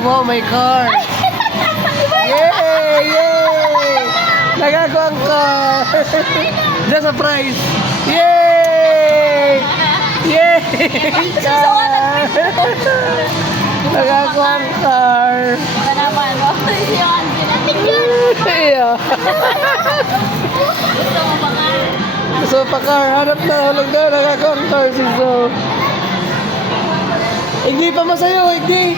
mo, may car. Yay! Yay! Nagakuha ang car. That's a prize. Yay! Yay! Car! Nagakuha ang car. Ito naman, yung Yeah. gusto mo ba nga? So, pa-car. Hanap na. Halag na. Nagakuha ang car si Zo. Iggy pa masayo. Iggy.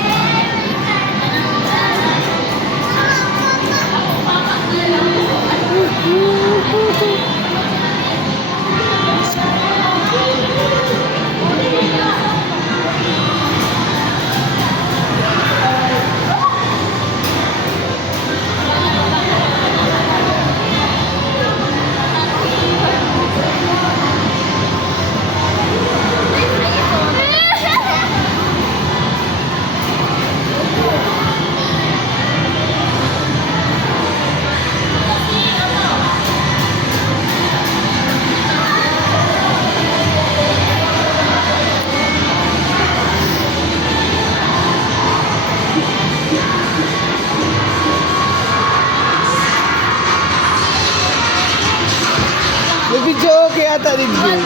May video okay ata din yun.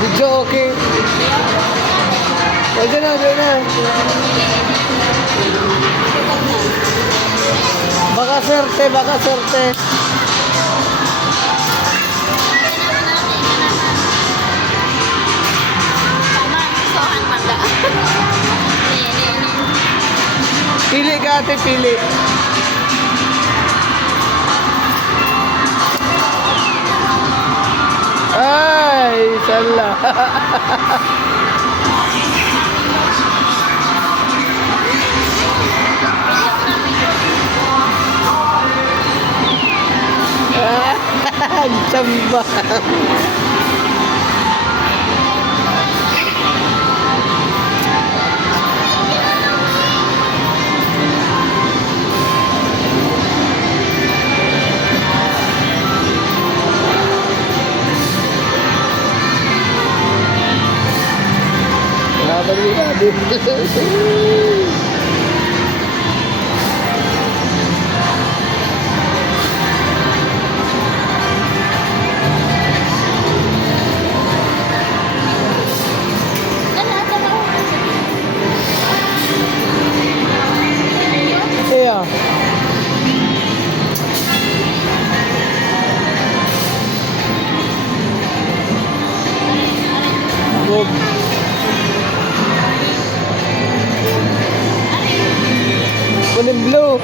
Video okay. O, dyan na, dyan na. Baka serte, baka serte. Tama, sohan manda. Pili ka ate, pili. Ay, sala. Ang tsamba. Balik-balik. Iya. Bob. Kuning blue.